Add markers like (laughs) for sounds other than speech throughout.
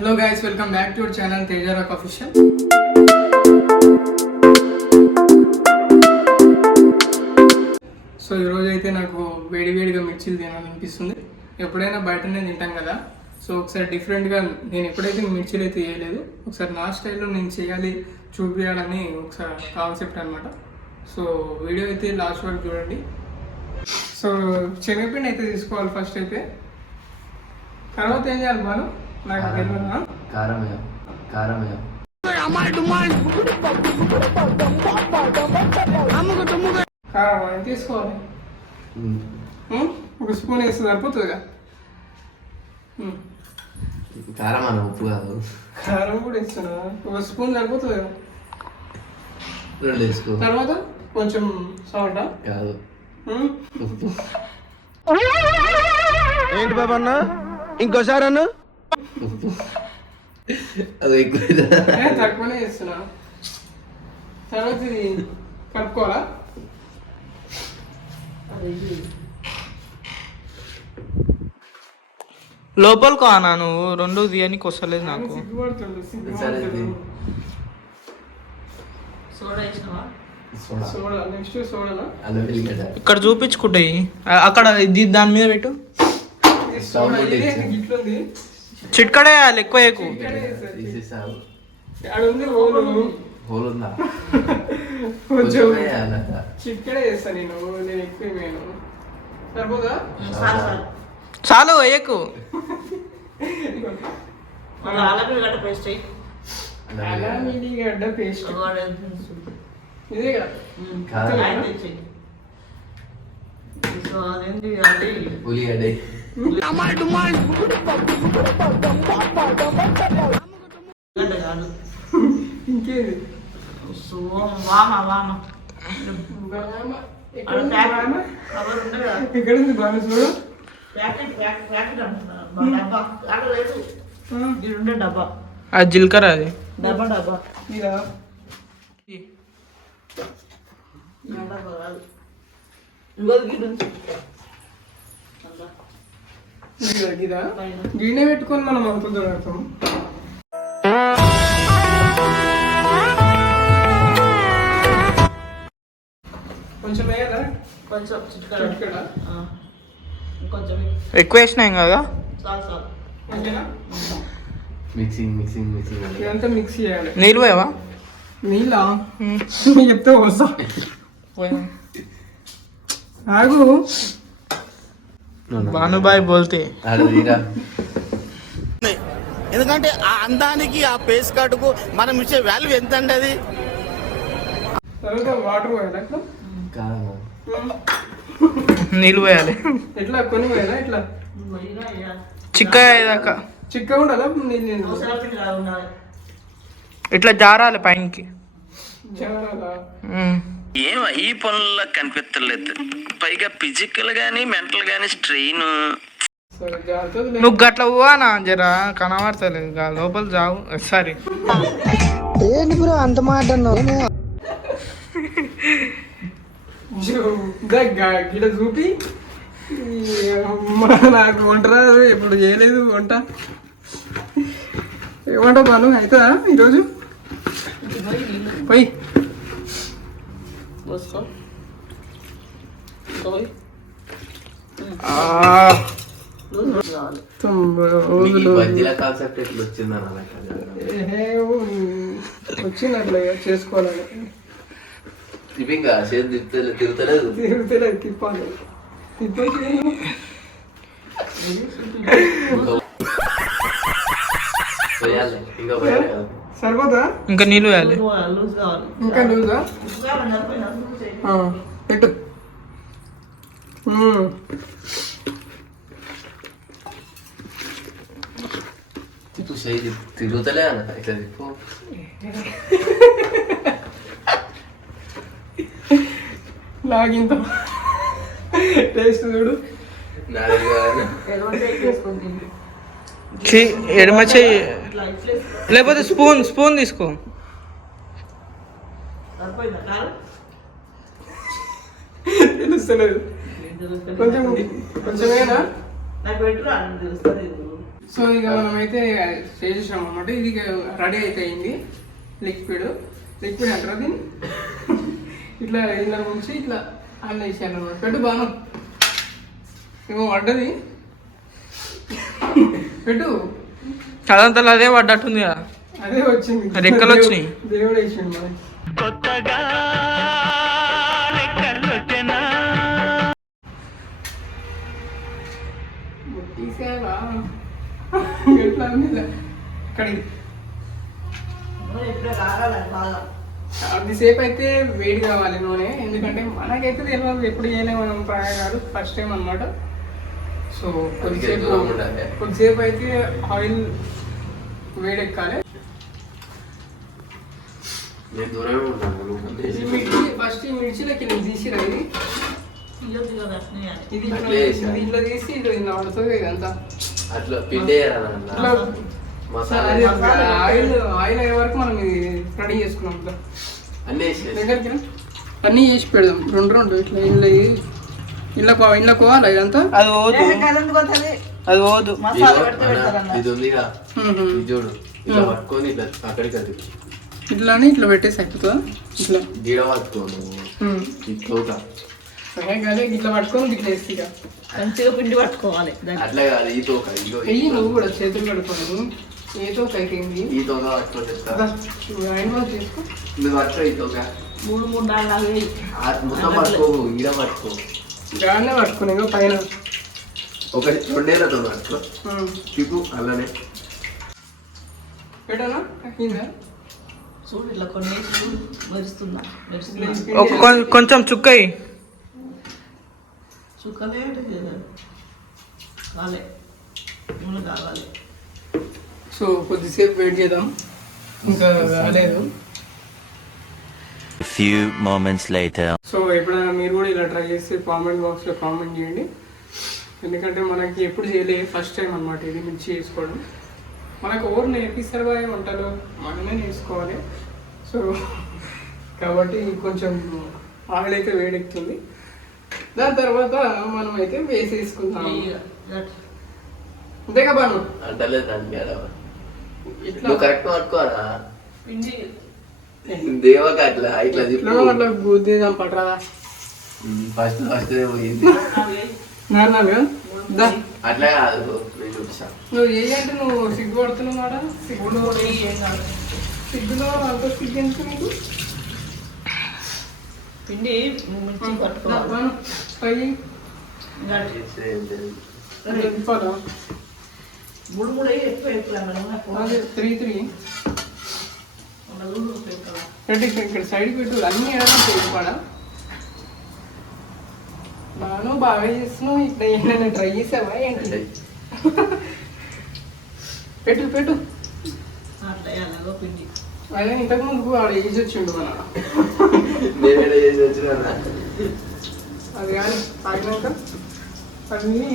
Hello guys welcome back to our channel తేజారాక్ official so ఈరోజు అయితే నాకు వేడి వేడిగా మిర్చీలు తినాలనిపిస్తుంది ఎప్పుడైనా బయటనే తింటాం కదా సో ఒకసారి డిఫరెంట్గా నేను ఎప్పుడైతే మిర్చిలు అయితే చేయలేదు ఒకసారి నా స్టైల్లో నేను చేయాలి చూపించాలని ఒకసారి కాన్సెప్ట్ అనమాట సో వీడియో అయితే లాస్ట్ వరకు చూడండి. సో శనగపిండి అయితే తీసుకోవాలి ఫస్ట్ అయితే. తర్వాత ఏం చేయాలి మనం? నాకు తెలియదా కారమయ కారమయ కారం అని తీసుకోవాలి? ఒక స్పూన్ వేస్తే సరిపోతుందిగా. కారం అన్న ఉప్పు కాదు. కారం కూడా ఇస్తున్నా ఒక స్పూన్ సరిపోతుంది రెండు వేసుకో. తర్వాత కొంచెం సాల్టా. కాదు. ఏంటి బాబా అన్న? ఇంకోసారి అన్న? అది ఎక్కువ తక్కువనే వేస్తున్నా తర్వాత ఇది కలుపుకోవాలా? లోపలికి అన్నా నువ్వు రెండు తీయనికి వస్తలేదు నాకు. ఇక్కడ చూపించుకుంటాయి అక్కడ ఇది దాని మీద పెట్టు. చిట్కడే ఎక్కువ ఎక్కువ. హోలు ఉందా. కొంచెం చేస్తా నేను నేను ఎక్కువ నేను సరిపోదా? చాలు. వేయకు. అల్లం వెల్లిగడ్డ. మిల్లిగడ్డ పేస్ట్ ఇదే కదా. ఉల్లిగడ్డ. ఇంకేది బామ. ఎక్కడ ఉంది బామ? ఎక్కడ ఉంది బామ చూడు ఆ జీలకర్ర అది ఇదా ఇదిగో ఇదా గిన్నె పెట్టుకొని మనం అవుతుంది అర్థం కొంచెం చిటికెడ. ఎక్కువ వేసినాం కదా ఓకేనా మిక్సింగ్ మిక్సింగ్ మిక్సింగ్ అంటే ఇదంతా మిక్స్ చేయాలి. నీళ్ళు పోయావా? నీళ్ళా? (laughs) చెప్తే వస్తా ఆగు. భానుబాయ్ బోల్తే ఎందుకంటే ఆ అందానికి ఆ పేస్ కార్డుకు మనం ఇచ్చే వాల్యూ ఎంత అండి అది నీళ్ళు పోయాలి. ఎట్లా? కొన్ని పోయాలా ఎట్లా చిక్క అయ్యేదాకా. చిక్క ఉండాలా? ఇట్లా జారాలి పైనకి. చాలా ఉమ్. ఏం ఈ పనుల్లో కనిపించలేదు పైగా ఫిజికల్ గానీ మెంటల్ గానీ స్ట్రెయిన్ నువ్వు గట్ల పోవానా జరా కనబడతలేదు. గా లోపల జావు. సారీ. గిడ చూపి. ఈ అమ్మ నాకు వంట రాదు. ఎప్పుడు చేయలేదు వంట. ఏమంట బాను అవుతుందా ఈరోజు? పోయి. బజ్జీల కాన్సెప్ట్ ఎట్లా వచ్చిందని నాకు ఏహే, వచ్చింది అట్లా ఇక చేసుకోవాలని. తిప్పింగా? చేతి తిప్పుతలే తిరుగుతలేదు? తిరుగుతలేదు తిప్పాలి. తిప్పేసి పోయాలి ఇంకా పోయాలి కదా. సరిపోతా ఇంకా నీళ్ళు వేయాలి. ఇంకా లూజా? పెట్టు. చేయి ఇట్లా లాగింత. టేస్ట్ చూడు. నా దగ్గర ఛీ, ఎడమ చెయ్యి. లేకపోతే స్పూన్ స్పూన్ తీసుకో. తెలుస్తలేదు కొంచెం కొంచెమేనా? సో ఇక మనమైతే చేసేసాం అనమాట ఇది రెడీ అయితే అయింది లిక్విడ్. లిక్విడ్ అంటారా దీన్ని? ఇట్లా ఇలా ఉంచి ఇట్లా అన్న వేసాను అనమాట పెట్టు బాను ఏమో పడ్డది పెట్టు. అదంతా అదే పడ్డట్టుంది కదా. అదే వచ్చింది. రెక్కలు వచ్చినాయి. దేవుడు వేసిండు కొద్దిసేపు అయితే వేడి కావాలి నూనె. ఎందుకంటే మనకైతే తెలియదు ఎప్పుడు చేయలేము మనం ప్రయోగాలు ఫస్ట్ టైం అన్నమాట. సో కొద్దిసేపు. కొద్దిసేపు అయితే ఆయిల్ వేడెక్కాలి. నేను దూరమే మిర్చి ఫస్ట్ ఈ మిర్చిలోకి నేను తీసిరా ఇది? ఇది. దీంట్లో తీసి ఇట్లా ఇలా పడుతుంది ఇదంతా అట్లా పిండి మసాలా ఆయిల్ ఆయిల్ అయ్యే వరకు మనం ఇది రెడీ చేసుకున్నాం ఇట్లా. అన్నీ దగ్గరికి. అన్నీ చేసి పెడదాం. రెండు రెండు ఇట్లా ఇల్లు ఇళ్ళ ఇళ్ళ కోవాలి ఇదంతా? అది అది పోదు. ఇది ఉందిగా. ఇది చూడు. ఇట్లా పట్టుకొని ఇట్లా అక్కడికి అది. ఇట్లా అని ఇట్లా పెట్టేసి అయిపోతుందా? ఇట్లా. పట్టుకోను. ఇట్లా సరే కానీ ఇట్లా పట్టుకొని ఇట్లా వేసి ఇక. మంచిగా పిండి పట్టుకోవాలి. అట్లా కాదు ఈ తోక. తోక. నువ్వు కూడా చేతులు కడుక్కొని ఏదో? కైకింది ఈ తోక పట్టుకో నువ్వు పట్టుకో ఈ తోక. మూడు మూడు నాలుగు మొత్తం పట్టుకోవు ఈడ పట్టుకో. పట్టుకుని పైన. ఒక రెండేళ్ళతో ఉమ్. తిప్పు అలానే చూడు ఇట్లా కొన్ని కొం- కొంచెం చుక్కయి. చుక్కలే కాలే. నూనె కావాలి. సో కొద్దిసేపు వెయిట్ చేద్దాం. ఇంకా కాలేదు A few moments later. So ఎప్పుడైనా మీరు కూడా ఇలా ట్రై చేస్తే కామెంట్ బాక్స్లో కామెంట్ చేయండి. ఎందుకంటే మనకి ఎప్పుడు చేయలే ఫస్ట్ టైం అనమాట ఇది మిర్చి చేసుకోవడం. మనకు ఎవరు నేర్పిస్తారు బాయ్ వంటలు? మనమే నేర్చుకోవాలి. సో కాబట్టి కొంచెం ఆయిల్ అయితే వేడెక్కుతుంది. దాని తర్వాత మనం అయితే వేసేసుకుందాం ఇట్లా. అంతేగా బాను? కదా ఇట్లా నువ్వు కరెక్ట్ పట్టుకోరా? పిండి. దేవక అట్లా ఇట్లా ఇట్లా తిప్పు అట్లా గుద్దేదాం పట్టరాదా ఫస్ట్ ఫస్ట్ పోయింది. నార్మల్గా? దా. అట్లా కాదు నేను చూపిస్తా. నువ్వు ఏ అంటే నువ్వు సిగ్గుపడుతున్నావు మాట మూడు? సిగ్గులో మూడు వేయి ఏం కాదు సిగ్గులో అంత సిగ్గు ఎందుకు నీకు? పిండి మిర్చి పట్టుకోవాలి. బాను, పై. ఇంకా సేమ్ సేమ్. తిప్పాలా? మూడు మూడు వేయి ఎక్కువ ఎక్కువ అదే త్రీ త్రీ. పెట్టు ఇక్కడ ఇక్కడ సైడ్ పెట్టు అన్ని తిప్పాడా బాను బాగా చేస్తున్నావు ఇక్కడ ఏమైనా ట్రై చేసావా ఏంటి? పెట్టు పెట్టు. అదే ఇంతకు ముందు ఆడ వేసి వచ్చిండు మన. అది కానీ తాగినాక. అన్నీ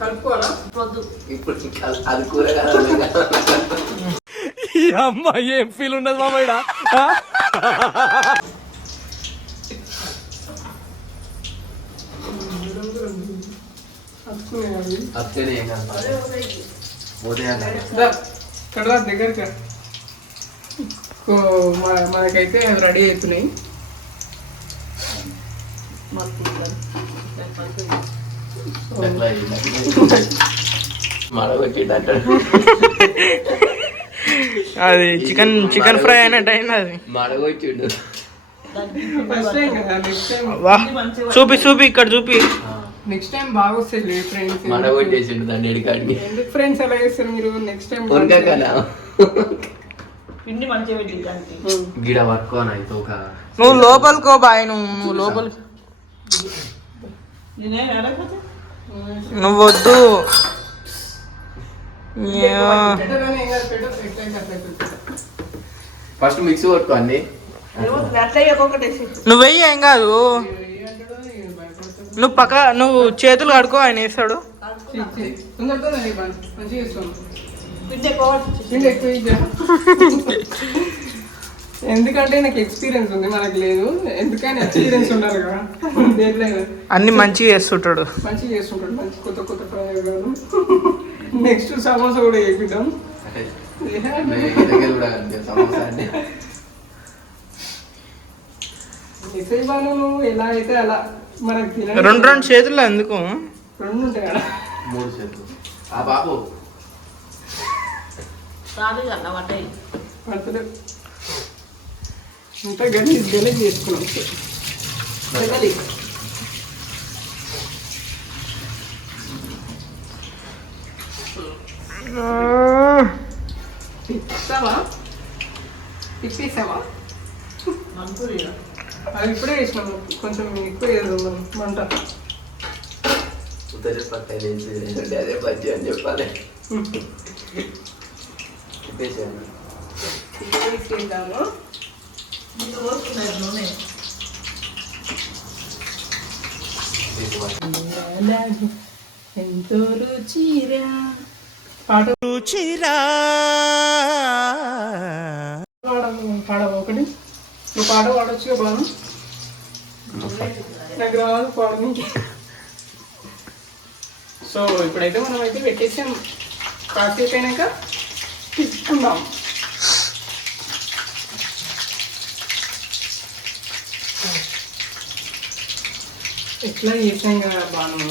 కలుపుకోవాలా? పొద్దు ఇప్పుడు అది కూర అమ్మ ఏం ఫీల్ ఉండదు మామయ్య కలుపుకునే అవి అత్తనే ఏం కాదు పోతే అన్నారు. దా, ఇక్కడ రా, దగ్గరికి రా. ఓ, మన- మనకైతే రెడీ అవుతున్నాయి అట్లా అయింది. మడగొట్టిండు అంటాడు అది చికెన్ చికెన్ ఫ్రై అయినట్టు అయింది అది మడగొట్టిండు ఫస్ట్ టైం కదా నెక్స్ట్ టైం వా చూపి చూపి ఇక్కడ చూపి నెక్స్ట్ టైం బాగా వస్తాయి లే ఫ్రెండ్స్ మడగొట్టేసిండు దాన్ని ఎడికాడిని. ఎందుకు ఫ్రెండ్స్ ఎలా చేస్తారు మీరు? నెక్స్ట్ టైం ఉనకకనా పిండి మంచిగా పెట్టి దానికి గిడ పట్టుకోనా అయితే ఒక నువ్వు లోపలికో బాయ్ నువ్వు నువ్వు లోపలి. నువ్వు వద్దు యా. ఫస్ట్ మిక్స్ కొట్టుకో అన్ని. అట్లా ఒక్కొక్కటి వేసి నువ్వు వెయ్యి ఏం కాదు. నువ్వు పక్క నువ్వు చేతులు కడుకో ఆయన వేస్తాడు. ఎందుకంటే నాకు ఎక్స్పీరియన్స్ ఉంది మనకు లేదు. ఎందుకని ఎక్స్పీరియన్స్ ఉండాలి కదా. అన్ని మంచిగా చేస్తుంటాడు. మంచిగా చేస్తుంటాడు మంచి కొత్త కొత్త ప్రయోగాలు. నెక్స్ట్ సమోసా కూడా చేపిద్దాం (laughs) సమోసా నువ్వు ఎలా అయితే అలా. రెండు రెండు చేతుల్లో ఎందుకు? రెండు ఉంటాయి కదా. మూడు చేతులు. ఆ బాబు. రాదు కదా పడ్డాయి. పడతలేదు ఇంత గలీజ్ గలీజ్ చేసుకున్నాం. గలీజ్. ఇస్తావా ఇప్పేసావా మంచూరియా? అది ఇప్పుడే వేసినాము కొంచెం ఎక్కువ వేద్దాం మంట. ఉత్తర పక్క చేసి అదే బజ్జీ అని చెప్పాలి. వేసేద్దాము నూనె ఎంతో రుచిరా. పాట. పాడము పాడవు ఒకటి. నువ్వు పాట పాడొచ్చు బాను? నాకు రాదు పాడము సో ఇప్పుడైతే మనం అయితే పెట్టేసాం. కాసేపు అయినాక తీసుకుందాం. ఎట్లా చేసాం కదా బాను?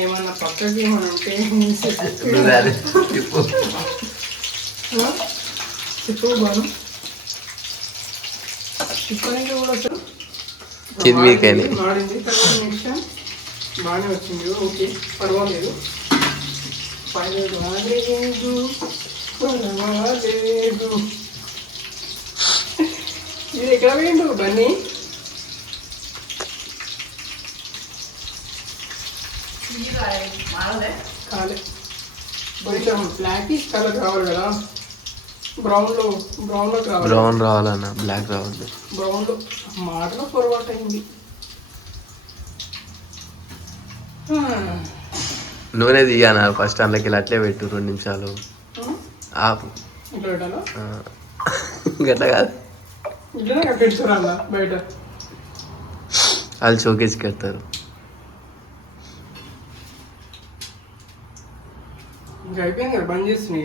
ఏమన్నా పక్కకి ఏమన్నా ఉంటే చెప్పు బాను. కింద నెక్స్ట్ బాగానే వచ్చింది ఓకే పర్వాలేదు పర్వాలేదు పర్వాలేదు ఇది ఎక్కడ పోయిండు బన్నీ కాలే. కొంచెం బ్లాకిష్ కలర్ కావాలి కదా. బ్రౌన్లో బ్రౌన్లోకి రావాలి. బ్రౌన్ రావాలన్న బ్లాక్ రావద్దు. బ్రౌన్లో మాటలో పొరపాటు అయింది నూనె తీయానా? ఫస్ట్ అందులోకి ఇలా అట్లే పెట్టు రెండు నిమిషాలు. ఆపు. గట్ల కాదు. బయట. వాళ్ళు షోకేజ్ కడతారు. ఇంకా అయిపోయింది కదా బంద్ చేస్తున్నాయి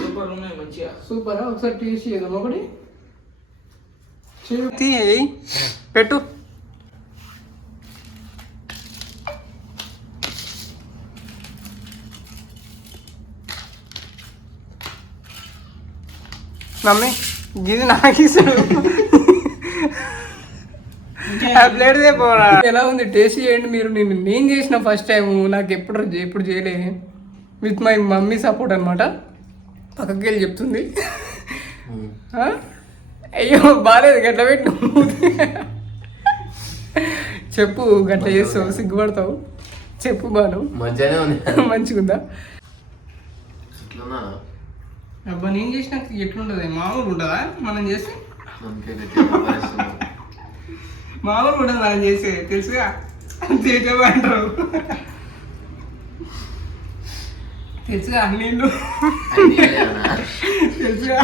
సూపర్ ఉన్నాయి మంచిగా. సూపరా? ఒకసారి టేస్ట్ చేద్దాం. ఒకటి. చేయి. తీ పెట్టు. మమ్మీ ఇది నాకు ఇస్తాడు ఆ ప్లేట్ పోరా. ఎలా ఉంది? టేస్ట్ చేయండి మీరు. నేను నేను చేసిన ఫస్ట్ టైం నాకు ఎప్పుడు ఎప్పుడు చేయలే. విత్ మై మమ్మీ సపోర్ట్ అనమాట పక్కకి వెళ్ళి చెప్తుంది. ఆ? అయ్యో బాగాలేదు గట్ల పెట్టు. చెప్పు గట్ల చేస్తావు సిగ్గుపడతావు. చెప్పు బాను మంచిగుందా? అబ్బా నేను చేసినాక ఎట్లుంటుంది? మామూలు ఉంటుందా? మనం పడేస్తున్నాం. మామూలు ఉండదు మనం చేసే తెలుసుగా? చేసేవా అంటారు తెలుసుగా అన్నీళ్ళు తెలుసుగా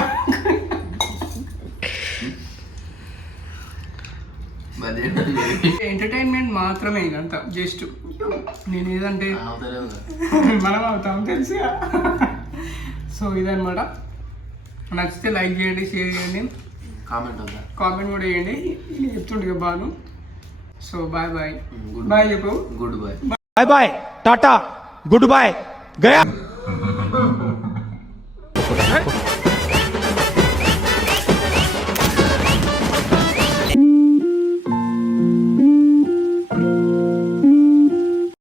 ఎంటర్టైన్మెంట్ మాత్రమే ఇదంత జస్ట్ నేను ఏదంటే మనం అవుతాం తెలుసు సో ఇదనమాట నచ్చితే లైక్ చేయండి షేర్ చేయండి. కామెంట్ కామెంట్ కూడా చేయండి. చెప్తుండే Banu. So bye bye bye చెప్పు. గుడ్ బాయ్ బాయ్ బాయ్ టాటా గుడ్ బాయ్ గయా 出。